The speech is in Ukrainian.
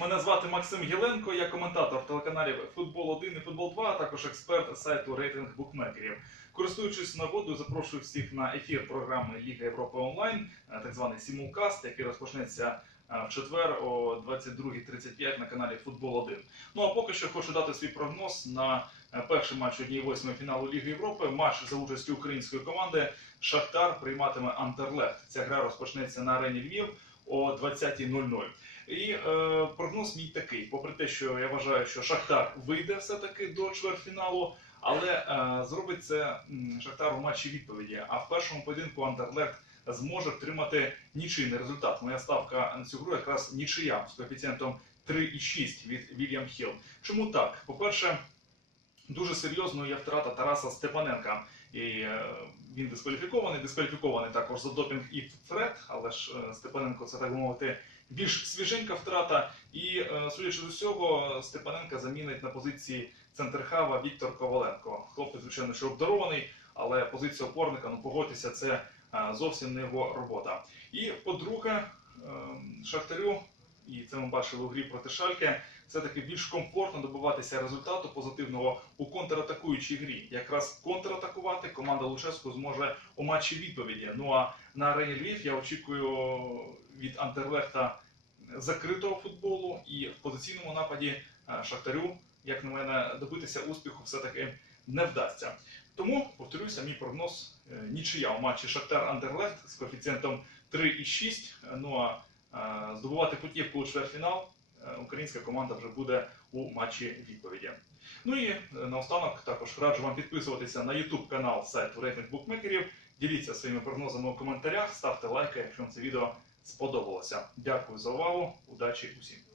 Мене звати Максим Єленко, я коментатор телеканалів Футбол 1 і Футбол 2, а також експерт сайту рейтинг букмекерів. Користуючись нагодою, запрошую всіх на ефір програми Ліга Європи онлайн, е, так званий Сімулкаст, який розпочнеться е, в четвер о 22.35 на каналі Футбол 1. Ну а поки що хочу дати свій прогноз на е, перший матч 1-8 фіналу Ліги Європи. Матч за участю української команди Шахтар прийматиме Антерлехт. Ця гра розпочнеться на арені Львів о 20.00. І е, прогноз мій такий: попри те, що я вважаю, що Шахтар вийде все-таки до чвертьфіналу, але е, зробить це Шахтар у матчі відповіді. А в першому поєдинку Андерлехт зможе втримати нічийний результат. Моя ставка на цю гру якраз нічия з коефіцієнтом 3,6 від Вільям Хіл. Чому так? По-перше, дуже серйозною є втрата Тараса Степаненка. І е, він дискваліфікований, дискваліфікований також за допінг і Фред, але ж е, Степаненко це так би мовити більш свіженька втрата. І е, судячи з усього, Степаненка замінить на позиції центрхава Віктор Коваленко. Хлопець, звичайно, що обдарований, але позиція опорника, ну погодьтеся, це зовсім не його робота. І по-друге, ем, Шахтарю, і це ми бачили у грі проти Шальке, все-таки більш комфортно добиватися результату позитивного у контратакуючій грі. Якраз контратакувати команда Луческу зможе у матчі відповіді. Ну а на арені Львів я очікую від Антерлехта закритого футболу і в позиційному нападі е, Шахтарю, як на мене, добитися успіху все-таки не вдасться. Тому повторюся, мій прогноз е, нічия у матчі Шахтар Антерлехт з коефіцієнтом 3,6. Ну а е, здобувати путівку у чвертьфінал е, українська команда вже буде у матчі відповіді. Ну і е, наостанок також раджу вам підписуватися на YouTube канал сайту рейтинг букмекерів. Діліться своїми прогнозами у коментарях, ставте лайки, якщо вам це відео сподобалося. Дякую за увагу, удачі усім!